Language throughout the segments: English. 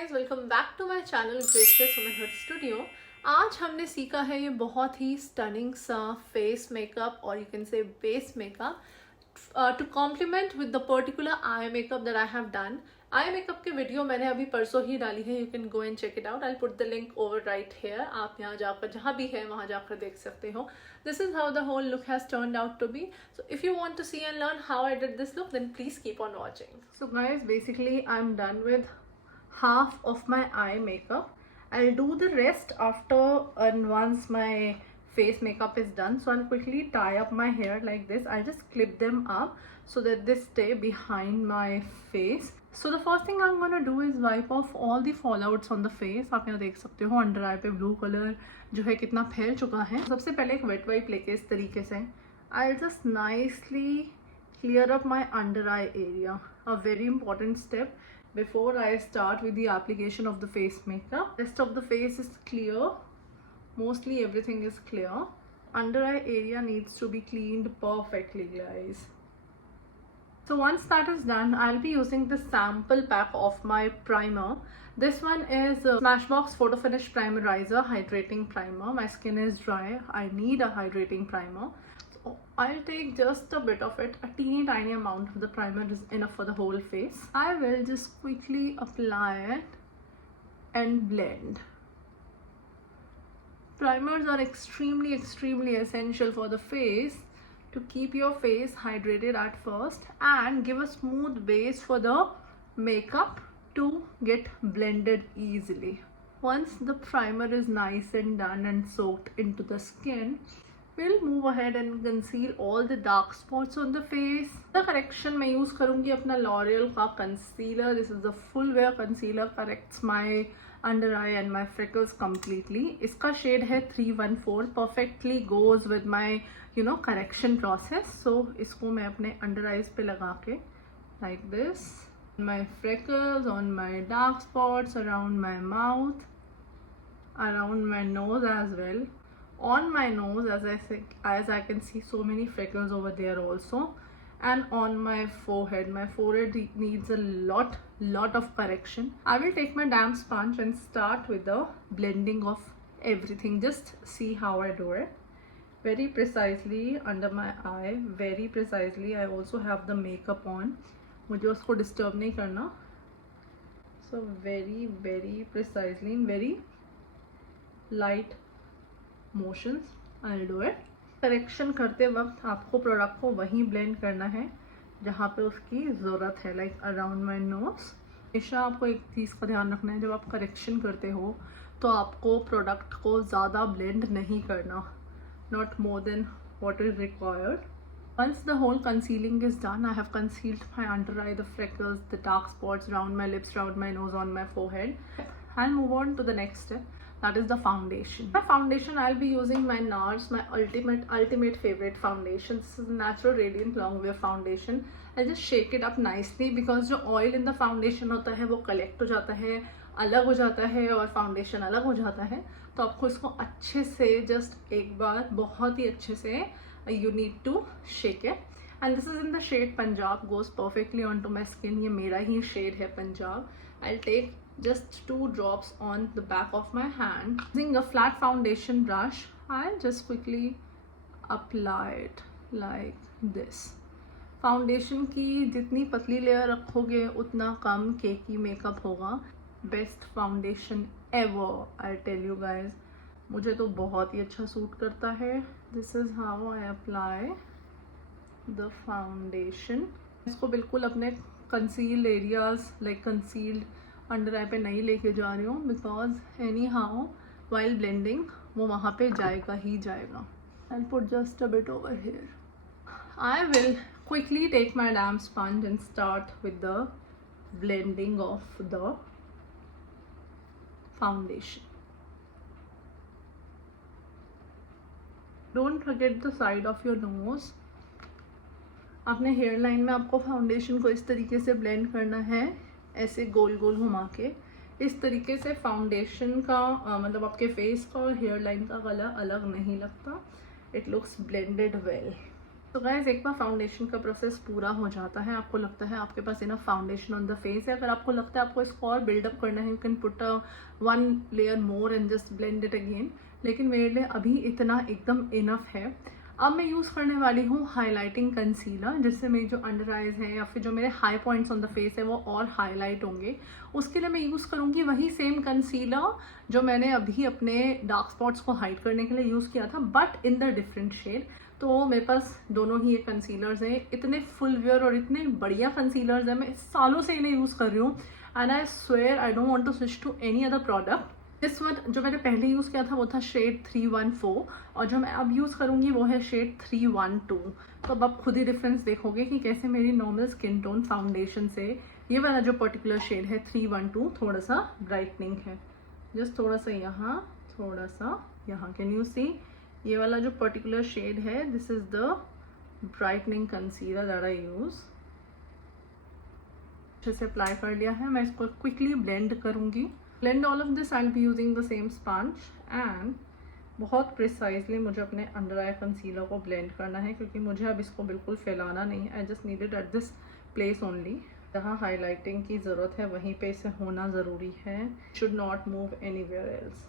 Guys, welcome back to my channel gracious womanhood studio. आज हमने सीखा है ये बहुत ही स्टनिंग सा फेस मेकअप और you can say base makeup to complement with the particular eye makeup that I have done. Eye makeup के वीडियो मैंने अभी परसों ही डाली है, you can go and check it out. I put the link over right here, आप यहाँ जाकर जहाँ भी है वहाँ जाकर देख सकते हो। This is how the whole look has turned out to be. So if you want to see and learn how I did this look, then please keep on watching. So guys, basically I am done with half of my eye makeup. I'll do the rest after and once my face makeup is done. So I'll quickly tie up my hair like this. I'll just clip them up so that they stay behind my face. So the first thing I'm gonna do is wipe off all the fallouts on the face. आप यहाँ देख सकते हो under eye पे blue colour जो है कितना फैल चुका है। सबसे पहले एक वेट वाइप लेके इस तरीके से I'll just nicely clear up my under eye area. A very important step before I start with the application of the face makeup. Rest of the face is clear, mostly everything is clear. Under eye area needs to be cleaned perfectly, guys. So once that is done, I'll be using the sample pack of my primer. This one is Smashbox Photo Finish Primerizer Hydrating Primer. My skin is dry, I need a hydrating primer. I'll take just a bit of it, a teeny tiny amount of the primer is enough for the whole face. I will just quickly apply it and blend. Primers are extremely essential for the face to keep your face hydrated at first and give a smooth base for the makeup to get blended easily. Once the primer is nice and done and soaked into the skin, we'll move ahead and conceal all the dark spots on the face. The correction मैं use करूँगी अपना L'Oreal का concealer. This is the full wear concealer, corrects my under eye and my freckles completely. इसका shade है 314, perfectly goes with my correction process. So इसको मैं अपने under eyes पे लगा के like this, my freckles, on my dark spots, around my mouth, around my nose as well. On my nose, as I can see so many freckles over there also, and on my forehead. My forehead needs a lot of correction. I will take my damp sponge and start with the blending of everything. Just see how I do it. Very precisely under my eye, very precisely. I also have the makeup on, मुझे उसको disturb नहीं करना. So very precisely, in very light motions I'll do it. Correction करते वक्त आपको product को वहीं blend करना है जहाँ पे उसकी ज़रूरत है, लाइक अराउंड माई नोज. हमेशा आपको एक चीज़ का ध्यान रखना है, जब आप करेक्शन करते हो तो आपको प्रोडक्ट को ज़्यादा ब्लेंड नहीं करना, not more than what is required. Once the whole concealing is done, I have concealed my under eye, the freckles, the dark spots around my lips, around my nose, on my forehead. I'll move on to the next step. That is the foundation. My foundation, I'll be using my NARS, my ultimate favorite foundation. This is Natural Radiant Long Wear Foundation. I'll just shake it up nicely because जो oil in the foundation होता है वो collect हो जाता है, अलग हो जाता है और foundation अलग हो जाता है. तो आपको इसको अच्छे से just एक बार बहुत ही अच्छे से you need to shake it. And this is in the shade Punjab, goes perfectly onto my skin. ये मेरा ही shade है Punjab. I'll take just 2 drops on the back of my hand. Using a flat foundation brush, I'll just quickly apply it like this. Foundation की जितनी पतली layer रखोगे उतना कम केकी makeup होगा. Best foundation ever, I tell you guys. मुझे तो बहुत ही अच्छा सूट करता है. This is how I apply the foundation. इसको बिल्कुल अपने concealed areas, like concealed under eye पे नहीं लेके जा रही हूँ, because anyhow while blending वो वहाँ पे जाएगा ही जाएगा. I put just a bit over here. I will quickly take my damp sponge and start with the blending of the foundation. Don't forget the side of your nose. अपने hair line में आपको foundation को इस तरीके से blend करना है, ऐसे गोल गोल घुमा के. इस तरीके से फाउंडेशन का मतलब आपके फेस का और हेयर लाइन का कलर अलग नहीं लगता. It looks blended well. तो गाइस एक बार फाउंडेशन का प्रोसेस पूरा हो जाता है, आपको लगता है आपके पास enough foundation on the face है, अगर आपको लगता है आपको इसको और बिल्डअप करना है, you can put one layer more and just blend it again, लेकिन मेरे लिए अभी इतना एकदम इनफ है। अब मैं यूज़ करने वाली हूँ हाइलाइटिंग कंसीलर, जिससे मेरी जो अंडर आइज है या फिर जो मेरे high points on the face है वो और हाईलाइट होंगे। उसके लिए मैं यूज़ करूँगी वही सेम कंसीलर जो मैंने अभी अपने डार्क स्पॉट्स को हाइड करने के लिए यूज़ किया था, but in the different shade. तो मेरे पास दोनों ही ये कंसीलर्स हैं, इतने फुल वेयर और इतने बढ़िया कंसीलर्स हैं, मैं सालों से इन्हें यूज़ कर रही हूँ and I swear I don't want to switch to any other product. इस वक्त जो मैंने पहले यूज़ किया था वो था शेड 314 और जो मैं अब यूज़ करूँगी वो है शेड 312। तो अब आप खुद ही डिफरेंस देखोगे कि कैसे मेरी नॉर्मल स्किन टोन फाउंडेशन से ये वाला जो पर्टिकुलर शेड है 312 थोड़ा सा ब्राइटनिंग है। जस्ट थोड़ा सा यहाँ, थोड़ा सा यहाँ, कैन यू सी ये वाला जो पर्टिकुलर शेड है, this is the brightening concealer that I use. अच्छे से अप्लाई कर लिया है, मैं इसको क्विकली ब्लेंड करूंगी। Blend all of this I will be using the same sponge and बहुत प्रिसाइजली मुझे अपने अंडर आई कंसीलर को ब्लेंड करना है, क्योंकि मुझे अब इसको बिल्कुल फैलाना नहीं है। I just need it at this place only, जहाँ हाईलाइटिंग की ज़रूरत है वहीं पे इसे होना ज़रूरी है। Should not move anywhere else,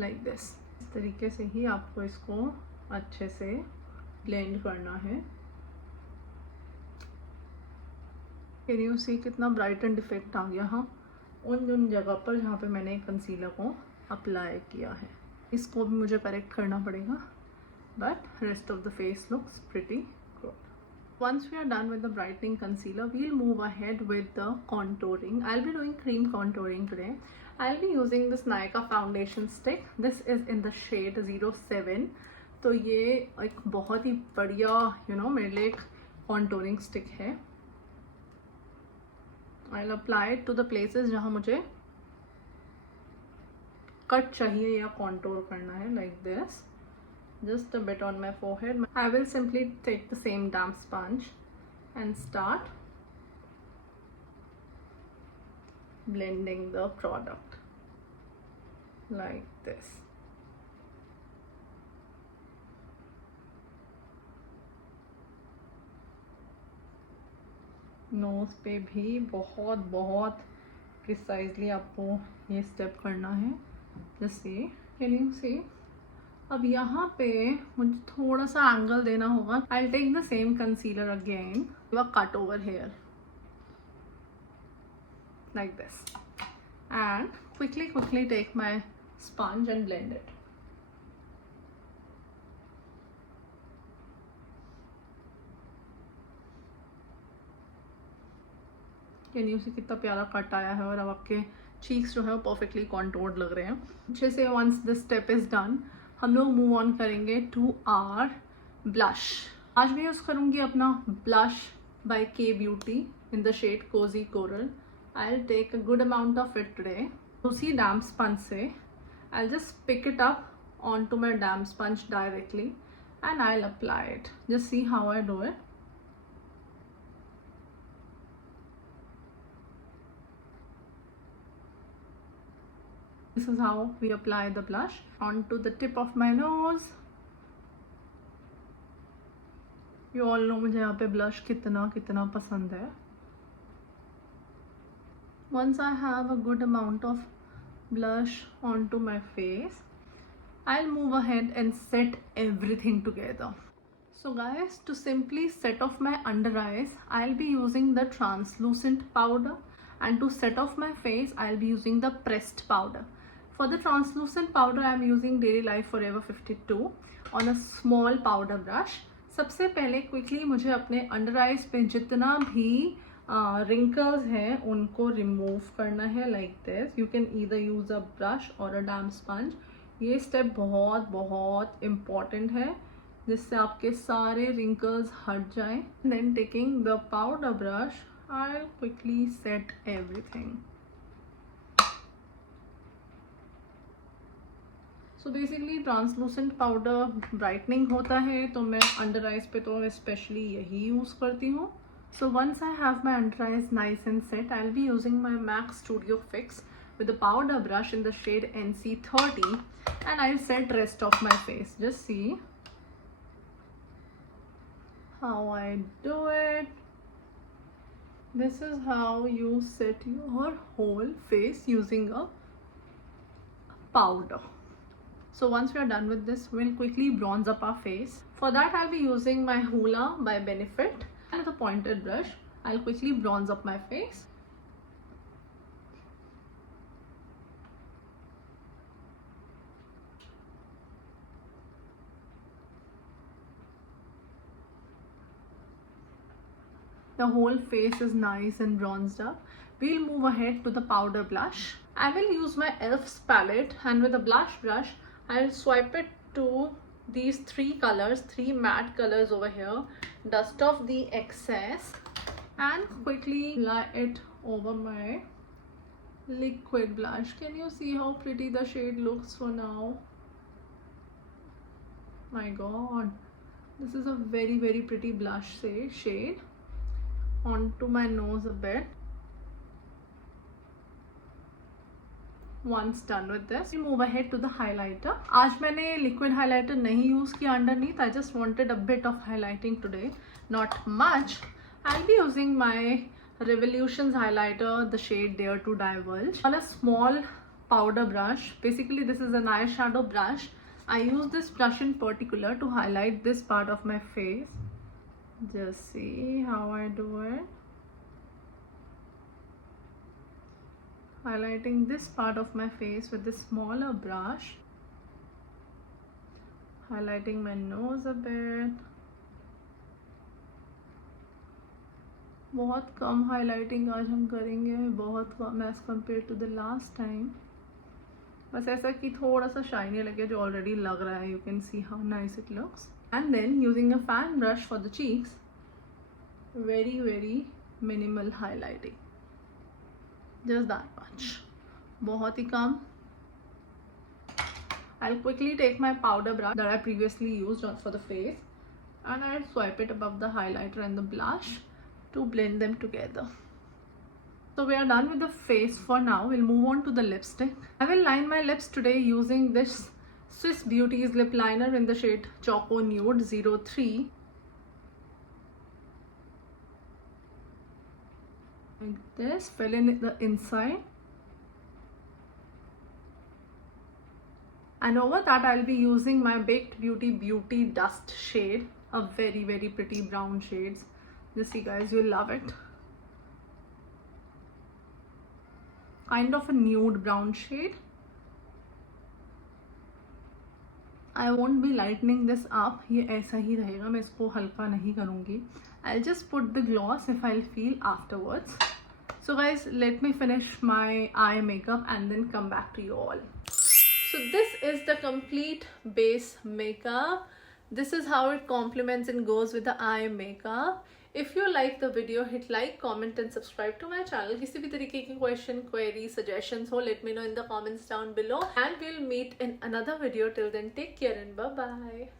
like this. इस तरीके से ही आपको इसको अच्छे से ब्लेंड करना है। कैन यू सी कितना ब्राइट एंड इफेक्ट आ गया। हाँ, उन जगह पर जहाँ पे मैंने कंसीलर को अप्लाई किया है, इसको भी मुझे करेक्ट करना पड़ेगा, but rest of the face looks pretty good. Once we are done with the brightening concealer, we'll move ahead with the contouring. I'll be doing cream contouring today. I'll be using this Nykaa foundation stick. This is in the shade 07. तो ये एक बहुत ही बढ़िया मेरे लिए एक contouring stick है। I'll apply it to the places जहाँ मुझे कट चाहिए या कॉन्टोर करना है, like this. Just a bit on my forehead. I will simply take the same damp sponge and start blending the product like this. Nose पे भी बहुत बहुत प्रिसाइजली आपको ये स्टेप करना है। जैसे कैन यू सी, अब यहाँ पे मुझे थोड़ा सा एंगल देना होगा। I will take the same concealer again, cut over here like this and quickly take my sponge and blend it. Can you see कितना प्यारा कट आया है और अब आपके चीक्स जो है वो परफेक्टली कॉन्टोर्ड लग रहे हैं अच्छे से। Once this step is done, हम लोग मूव ऑन करेंगे टू आवर ब्लश। आज मैं यूज़ करूँगी अपना blush by Kay beauty in the shade cozy coral. I will take a good amount of it today. उसी डैम्प स्पंज से I will just pick it up on to my damp sponge directly and I will apply it. Just see how I do it. This is how we apply the blush onto the tip of my nose. You all know मुझे यहाँ पे blush कितना पसंद है। Once I have a good amount of blush onto my face, I'll move ahead and set everything together. So guys, to simply set off my under eyes, I'll be using the translucent powder, and to set off my face, I'll be using the pressed powder. For the translucent powder, I am using Daily Life Forever 52 on a small powder brush. सबसे पहले quickly मुझे अपने under eyes पे जितना भी wrinkles हैं उनको remove करना है like this. You can either use a brush or a damp sponge. ये स्टेप बहुत इम्पॉर्टेंट है जिससे आपके सारे wrinkles हट जाएं। Then taking the powder brush, I will quickly set everything. So basically translucent powder brightening होता है, तो मैं अंडर आइज पे तो स्पेशली यही यूज़ करती हूँ। So once I have my under eyes nice and set, I will be using my MAC studio fix with a powder brush in the shade NC30 and I'll set rest of my face. Just see, how I do it. This is how you set your whole face using a powder. So once we are done with this, we'll quickly bronze up our face. For that, I'll be using my Hoola by Benefit, and with a pointed brush, I'll quickly bronze up my face. The whole face is nice and bronzed up. We'll move ahead to the powder blush. I will use my e.l.f.'s palette, and with a blush brush, I'll swipe it to these three colors, three matte colors over here, dust off the excess and quickly apply it over my liquid blush. Can you see how pretty the shade looks for now? My god, this is a very pretty blush shade. Onto my nose a bit. Once done with this, we move ahead to the highlighter. आज मैंने liquid highlighter नहीं use किया underneath. I just wanted a bit of highlighting today, not much. I'll be using my Revolutions highlighter, the shade Dare to Divulge, on a small powder brush. Basically, this is an eyeshadow brush. I use this brush in particular to highlight this part of my face. Just see how I do it. Highlighting this part of my face with this smaller brush. Highlighting my nose a bit. बहुत कम highlighting आज हम करेंगे, बहुत कम as compared to the last time. बस ऐसा कि थोड़ा सा shiny लगे, जो already लग रहा है. You can see how nice it looks. And then using a fan brush for the cheeks, very minimal highlighting, just that much, बहुत ही कम. I'll quickly take my powder brush that I previously used for the face, and I'll swipe it above the highlighter and the blush to blend them together. So we are done with the face for now. We'll move on to the lipstick. I will line my lips today using this Swiss Beauty's lip liner in the shade Choco Nude 03. Like this, fill in the inside. And over that, I'll be using my Baked Beauty Dust shade, a very pretty brown shades. Just see guys, you'll love it. Kind of a nude brown shade. I won't be lightening this up. ये ऐसा ही रहेगा, मैं इसको हल्का नहीं करूँगी. I'll just put the gloss if I'll feel afterwards. So guys, let me finish my eye makeup and then come back to you all. So this is the complete base makeup. This is how it complements and goes with the eye makeup. If you like the video, hit like, comment and subscribe to my channel. किसी भी तरीके की question, query, suggestions हो, let me know in the comments down below. And we'll meet in another video. Till then, take care and bye-bye.